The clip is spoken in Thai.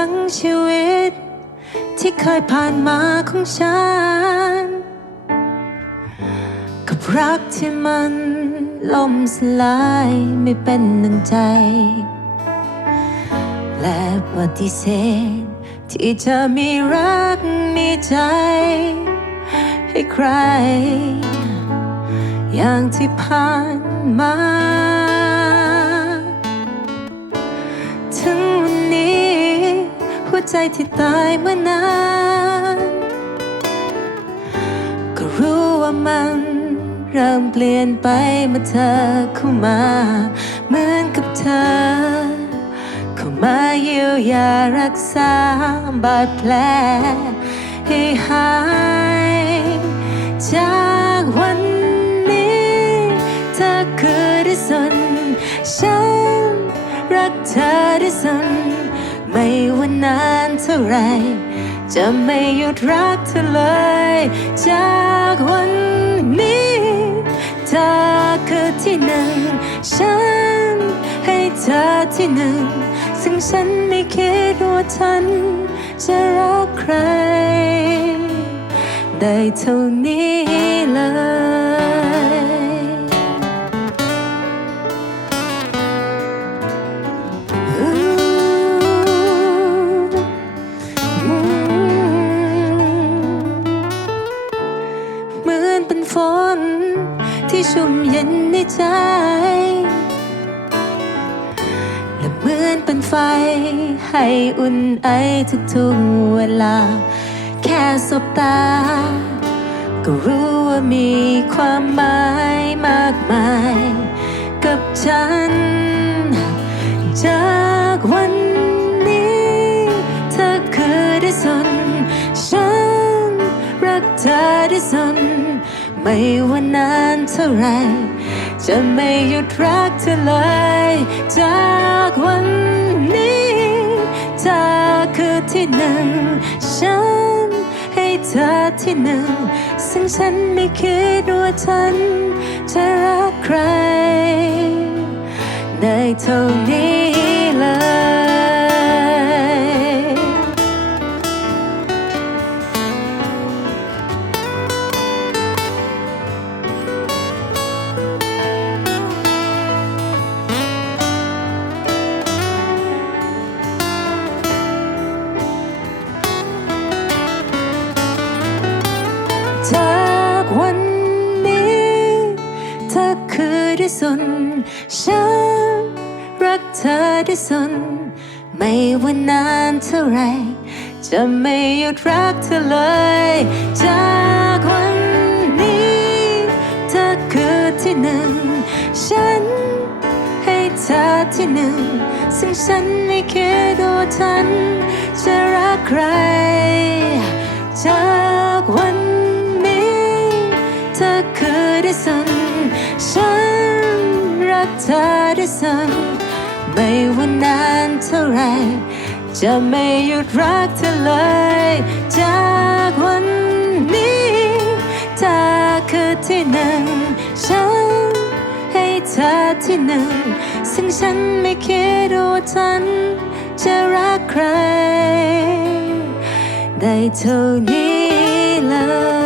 ทั้งชีวิต ที่เคยผ่านมาของฉัน กับรักที่มันล่มสลายไม่เป็นหนึ่งใจ และปฏิเสธที่จะมีรักมีใจ ให้ใคร อย่างที่ผ่านมา หัวใจที่ตายเมื่อนานก็รู้ว่ามันเริ่มเปลี่ยนไปเมื่อเธอเข้ามา เหมือนกับเธอ เข้ามาเยียวยารักษาบาดแผลให้หายจากวันนี้ เธอคือที่สุดฉันรักเธอที่สุด ไม่ว่านานเท่าไร จะไม่หยุดรักเธอเลย จากวันนี้เธอคือที่หนึ่ง ฉันให้เธอที่หนึ่ง ซึ่งฉันไม่คิดว่าฉันจะรักใคร ได้เท่านี้เลย ที่ชุ่มเย็นในใจ และเหมือนเป็นไฟ ให้อุ่นไอทุกๆเวลา แค่สบตา ก็รู้ว่ามีความหมายมากมาย กับฉัน จากวันนี้ เธอคือที่สุดฉันรักเธอที่สุด ไม่ว่านานเท่าไรจะไม่หยุดรักเธอเลย จากวันนี้เธอคือที่หนึ่ง ฉันให้เธอที่หนึ่ง ซึ่งฉันไม่คิดว่าฉันจะรักใคร ได้เท่านี้ เธอคือที่สุดฉันรักเธอที่สุดไม่ว่านานเท่าไร จะไม่หยุดรักเธอเลย จากวันนี้ เธอคือที่หนึ่ง ฉันให้เธอที่หนึ่ง ซึ่งฉันไม่คิดว่าฉันจะรักใคร จากวันนี้ เธอคือที่สุด เธอที่สุดไม่ว่านานเท่าไร จะไม่หยุดรักเธอเลย จากวันนี้เธอคือที่หนึ่งฉันให้เธอที่หนึ่ง ซึ่งฉันไม่คิดว่าฉันจะรักใคร ได้เท่านี้